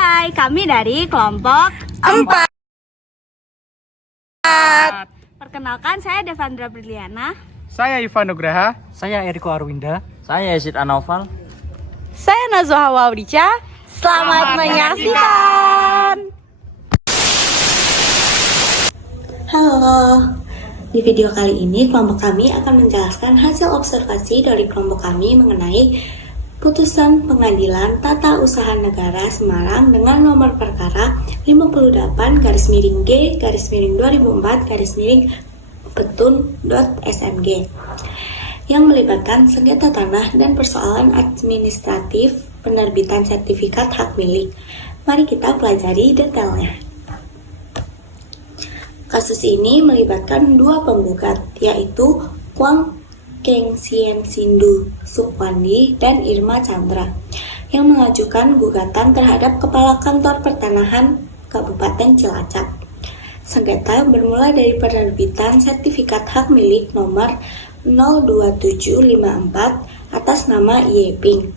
Hai, kami dari kelompok 4. Perkenalkan, saya Devandra Briliana. Saya Ivan Nugraha. Saya Eriko Arwinda. Saya Yazid Anoval. Saya Nazwa Hawawrica. Selamat menyaksikan. Halo, di video kali ini kelompok kami akan menjelaskan hasil observasi dari kelompok kami mengenai putusan Pengadilan Tata Usaha Negara Semarang dengan nomor perkara 58-G/2004-Petun.SMG yang melibatkan sengketa tanah dan persoalan administratif penerbitan sertifikat hak milik. Mari kita pelajari detailnya. Kasus ini melibatkan dua penggugat, yaitu Kwang Keng Sien Sindu Sukwandi dan Irma Chandra, yang mengajukan gugatan terhadap Kepala Kantor Pertanahan Kabupaten Cilacap. Sengketa bermula dari penerbitan sertifikat hak milik nomor 02754 atas nama Yeping,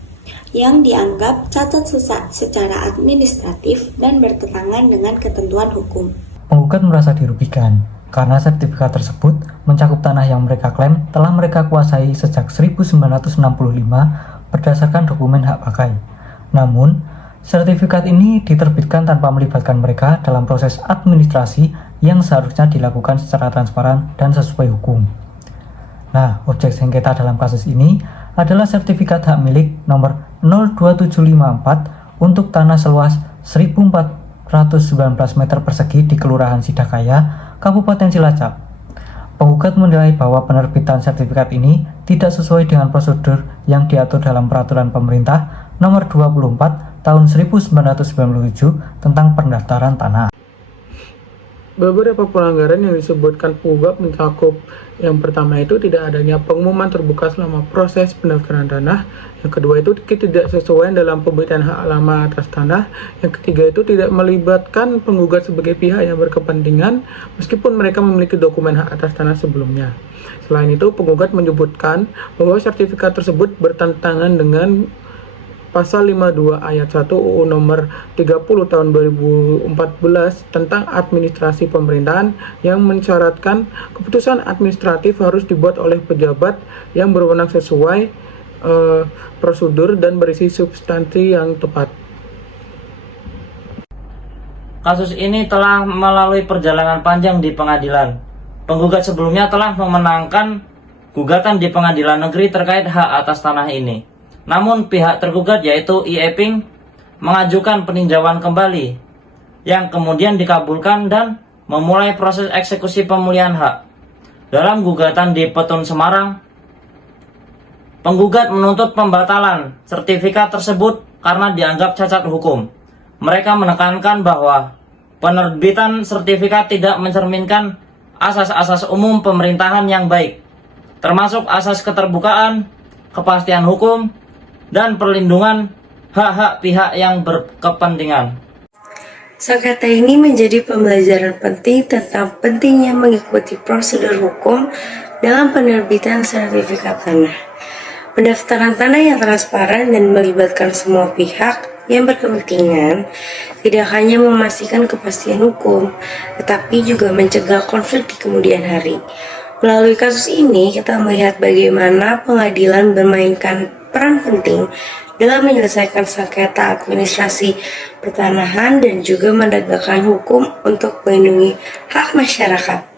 yang dianggap cacat secara administratif dan bertentangan dengan ketentuan hukum. Penggugat merasa dirugikan karena sertifikat tersebut mencakup tanah yang mereka klaim telah mereka kuasai sejak 1965 berdasarkan dokumen hak pakai. Namun, sertifikat ini diterbitkan tanpa melibatkan mereka dalam proses administrasi yang seharusnya dilakukan secara transparan dan sesuai hukum. Nah, objek sengketa dalam kasus ini adalah sertifikat hak milik nomor 02754 untuk tanah seluas 1.419 meter persegi di Kelurahan Sidakaya, Kabupaten Cilacap. Penggugat menilai bahwa penerbitan sertifikat ini tidak sesuai dengan prosedur yang diatur dalam Peraturan Pemerintah Nomor 24 Tahun 1997 tentang pendaftaran tanah. Beberapa pelanggaran yang disebutkan penggugat mencakup: yang pertama itu tidak adanya pengumuman terbuka selama proses pendaftaran tanah, yang kedua itu ketidaksesuaian dalam pemberian hak lama atas tanah, yang ketiga itu tidak melibatkan penggugat sebagai pihak yang berkepentingan meskipun mereka memiliki dokumen hak atas tanah sebelumnya. Selain itu, penggugat menyebutkan bahwa sertifikat tersebut bertentangan dengan Pasal 52 Ayat 1 UU Nomor 30 Tahun 2014 tentang administrasi pemerintahan yang mensyaratkan keputusan administratif harus dibuat oleh pejabat yang berwenang sesuai prosedur dan berisi substansi yang tepat. Kasus ini telah melalui perjalanan panjang di pengadilan. Penggugat sebelumnya telah memenangkan gugatan di pengadilan negeri terkait hak atas tanah ini. Namun pihak tergugat yaitu Yeping mengajukan peninjauan kembali yang kemudian dikabulkan dan memulai proses eksekusi pemulihan hak. Dalam gugatan di Petun Semarang, penggugat menuntut pembatalan sertifikat tersebut karena dianggap cacat hukum. Mereka menekankan bahwa penerbitan sertifikat tidak mencerminkan asas-asas umum pemerintahan yang baik, termasuk asas keterbukaan, kepastian hukum, dan perlindungan hak-hak pihak yang berkepentingan. Sengketa ini menjadi pembelajaran penting tentang pentingnya mengikuti prosedur hukum dalam penerbitan sertifikat tanah. Pendaftaran tanah yang transparan dan melibatkan semua pihak yang berkepentingan tidak hanya memastikan kepastian hukum, tetapi juga mencegah konflik di kemudian hari. Melalui kasus ini, kita melihat bagaimana pengadilan bermainkan peran penting dalam menyelesaikan sengketa administrasi pertanahan dan juga menegakkan hukum untuk melindungi hak masyarakat.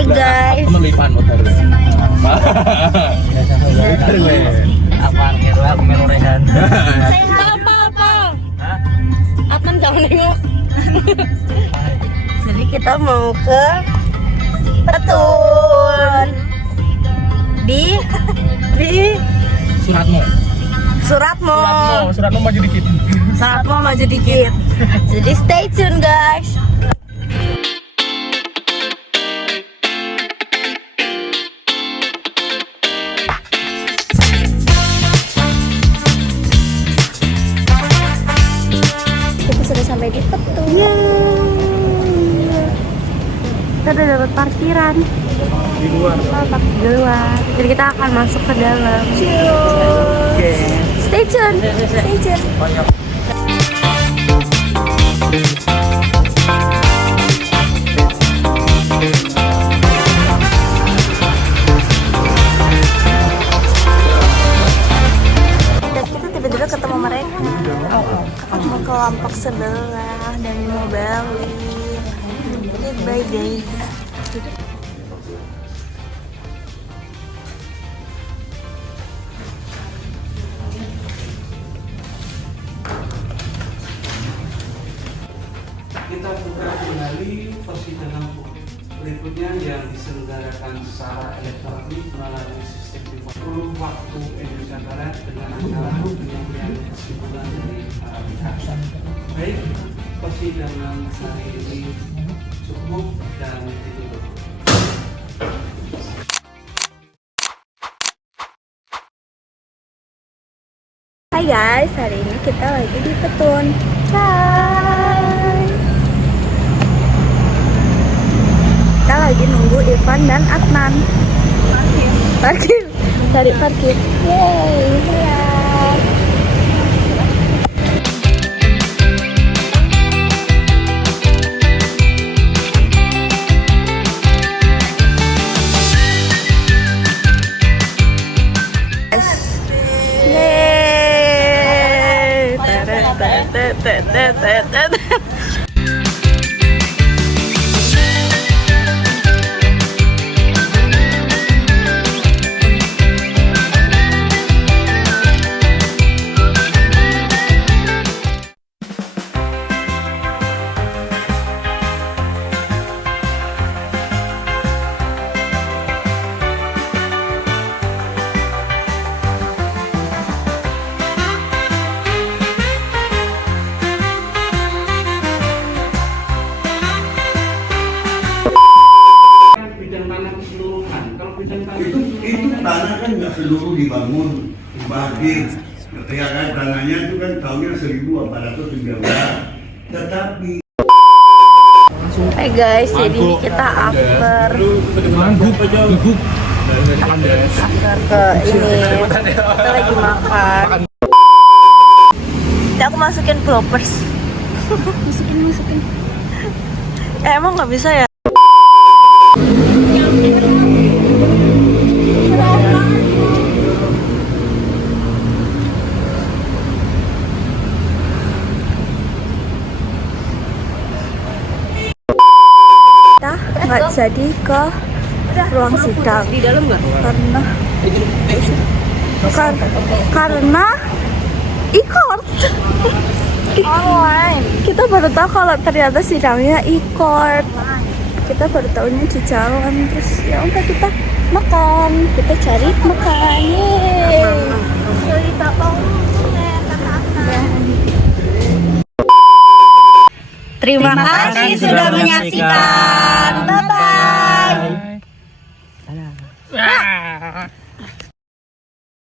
Hai guys. Saya apa? Atman jangan nengok. Jadi kita mau ke Petun di Suratmo maju dikit. Jadi stay tune guys. parkiran. Di luar. Di luar. Jadi kita akan masuk ke dalam. Stay tune. Stay tune. Dan kita tiba-tiba ketemu mereka. Ketemu kelompok sebelah dan mau balik. Bye guys. Kita buka kembali persidangan berikutnya yang diselenggarakan secara elektronik melalui sistem perlu waktu Indonesia Barat dengan acara penyampaian kesimpulan dari para pihak. Baik, persidangan hari ini cukup dan ditutup. Hai guys, hari ini kita lagi di Petun. Hai. Kita lagi nunggu Ivan dan Adnan. Parkir. Cari parkir. Yeay. Hai. Bidang tanah keseluruhan. Kalau bidang tanah itu tanah kan nggak seluruh dibangun, dibagi. Ya kan tanahnya itu kan tahunnya 1419. Tetapi Hai guys, jadi ini kita after ke ini. Kita lagi makan. Jadi aku masukin bloopers. masukin. Emang nggak bisa ya? Kita nggak jadi ke ruang sidang di dalam nggak? Karena e-court online. Kita baru tahu kalau ternyata sidangnya e-court. Kita baru tahunya di jalan, terus ya udah kita makan, kita cari makan. Yeay. Terima kasih sudah menyaksikan. Bye bye.